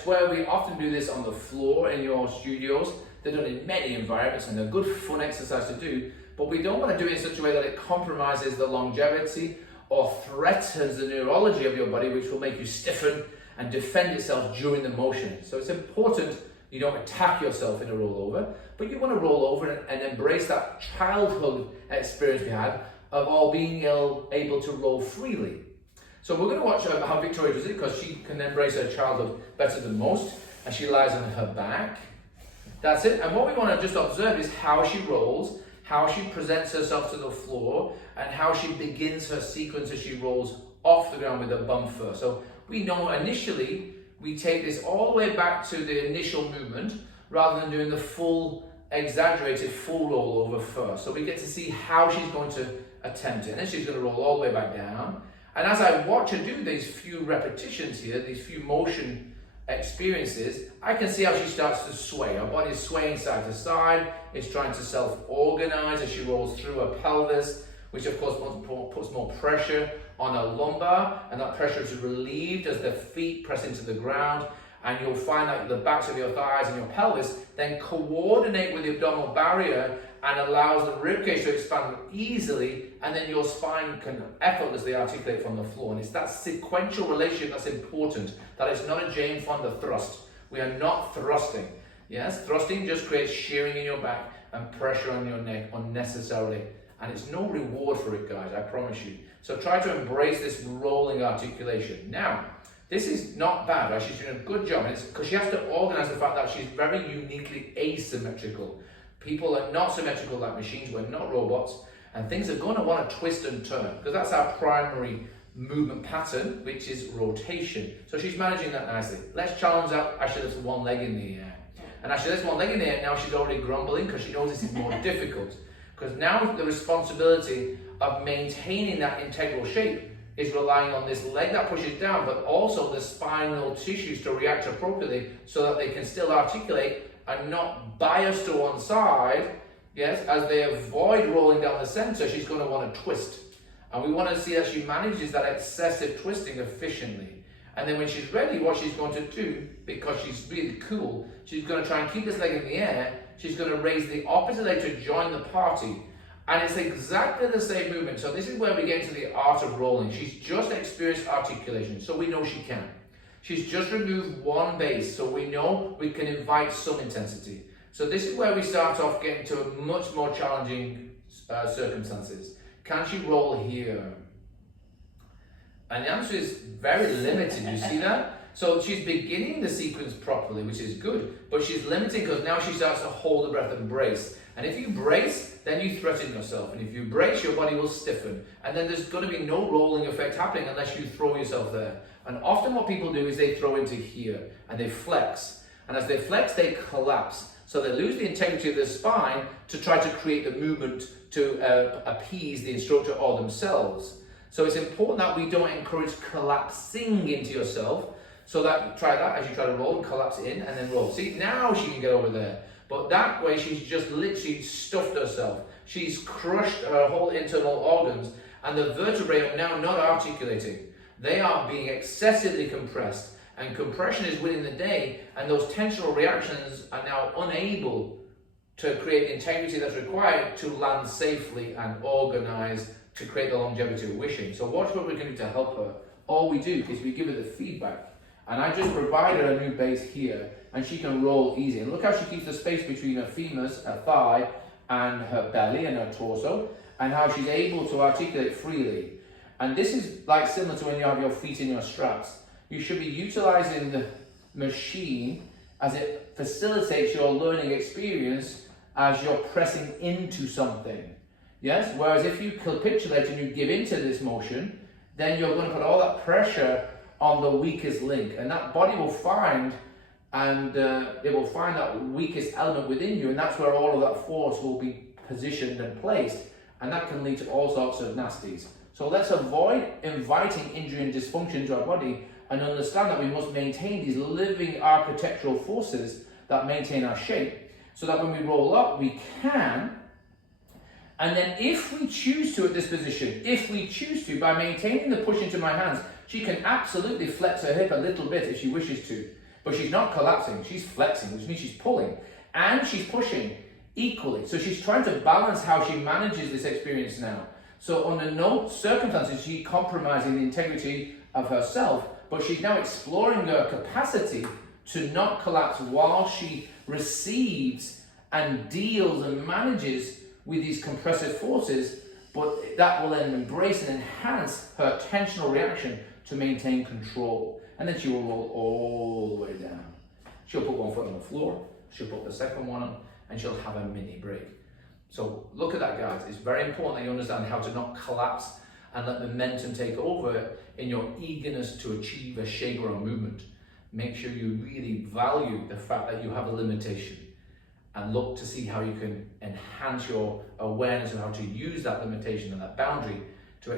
it's where we often do this on the floor in your studios. They're done in many environments and they're good fun exercise to do, but we don't want to do it in such a way that it compromises the longevity or threatens the neurology of your body, which will make you stiffen and defend itself during the motion. So it's important you don't attack yourself in a rollover, but you want to roll over and embrace that childhood experience we had of all being able to roll freely. So we're going to watch how Victoria does it, because she can embrace her childhood better than most, and she lies on her back. That's it. And what we want to just observe is how she rolls, how she presents herself to the floor, and how she begins her sequence as she rolls off the ground with her bum first. So we know initially we take this all the way back to the initial movement rather than doing the full, exaggerated full rollover first. So we get to see how she's going to attempt it. And then she's going to roll all the way back down. And as I watch her do these few repetitions here, these few motion experiences, I can see how she starts to sway. Her body is swaying side to side. It's trying to self-organize as she rolls through her pelvis, which of course puts more pressure on her lumbar, and that pressure is relieved as the feet press into the ground, and you'll find that the backs of your thighs and your pelvis then coordinate with the abdominal barrier and allows the ribcage to expand easily, and then your spine can effortlessly articulate from the floor. And it's that sequential relationship that's important, that it's not a Jane Fonda thrust. We are not thrusting. Yes, thrusting just creates shearing in your back and pressure on your neck unnecessarily. And it's no reward for it, guys, I promise you. So try to embrace this rolling articulation. Now, this is not bad, right? She's doing a good job. And it's because she has to organize the fact that she's very uniquely asymmetrical. People are not symmetrical like machines. We're not robots. And things are going to want to twist and turn, because that's our primary movement pattern, which is rotation. So she's managing that nicely. Let's challenge that. Actually, that's one leg in the air. And actually, that's one leg in the air. Now she's already grumbling because she knows this is more difficult. Because now the responsibility of maintaining that integral shape is relying on this leg that pushes down, but also the spinal tissues to react appropriately so that they can still articulate and not bias to one side, yes, as they avoid rolling down the center. She's going to want to twist. And we want to see that she manages that excessive twisting efficiently. And then when she's ready, what she's going to do, because she's really cool, she's going to try and keep this leg in the air. She's going to raise the opposite leg to join the party. And it's exactly the same movement. So this is where we get into the art of rolling. She's just experienced articulation, so we know she can. She's just removed one base, so we know we can invite some intensity. So this is where we start off getting to much more challenging circumstances. Can she roll here? And the answer is very limited, you see that? So she's beginning the sequence properly, which is good, but she's limiting because now she starts to hold the breath and brace. And if you brace, then you threaten yourself. And if you brace, your body will stiffen. And then there's going to be no rolling effect happening unless you throw yourself there. And often what people do is they throw into here and they flex. And as they flex, they collapse. So they lose the integrity of their spine to try to create the movement to appease the instructor or themselves. So it's important that we don't encourage collapsing into yourself. So that try that as you try to roll and collapse in and then roll. See, now she can get over there. But that way she's just literally stuffed herself. She's crushed her whole internal organs, and the vertebrae are now not articulating. They are being excessively compressed, and compression is winning the day, and those tensional reactions are now unable to create the integrity that's required to land safely and organize to create the longevity we're wishing. So watch what we're going to do to help her. All we do is we give her the feedback. And I just provide her a new base here, and she can roll easy. And look how she keeps the space between her femurs, her thigh, and her belly and her torso, and how she's able to articulate freely. And this is like similar to when you have your feet in your straps. You should be utilizing the machine as it facilitates your learning experience as you're pressing into something. Yes? Whereas if you capitulate and you give into this motion, then you're going to put all that pressure on the weakest link, and that body will find, and it will find that weakest element within you, and that's where all of that force will be positioned and placed, and that can lead to all sorts of nasties. So let's avoid inviting injury and dysfunction to our body, and understand that we must maintain these living architectural forces that maintain our shape, so that when we roll up, we can. And then if we choose to at this position, if we choose to, by maintaining the push into my hands, she can absolutely flex her hip a little bit if she wishes to. But she's not collapsing, she's flexing, which means she's pulling and she's pushing equally. So she's trying to balance how she manages this experience now. So under no circumstances she's compromising the integrity of herself, but she's now exploring her capacity to not collapse while she receives and deals and manages with these compressive forces, but that will then embrace and enhance her tensional reaction to maintain control. And then she will roll all the way down. She'll put one foot on the floor, she'll put the second one on, and she'll have a mini break. So look at that, guys. It's very important that you understand how to not collapse and let momentum take over in your eagerness to achieve a shape or a movement. Make sure you really value the fact that you have a limitation and look to see how you can enhance your awareness of how to use that limitation and that boundary to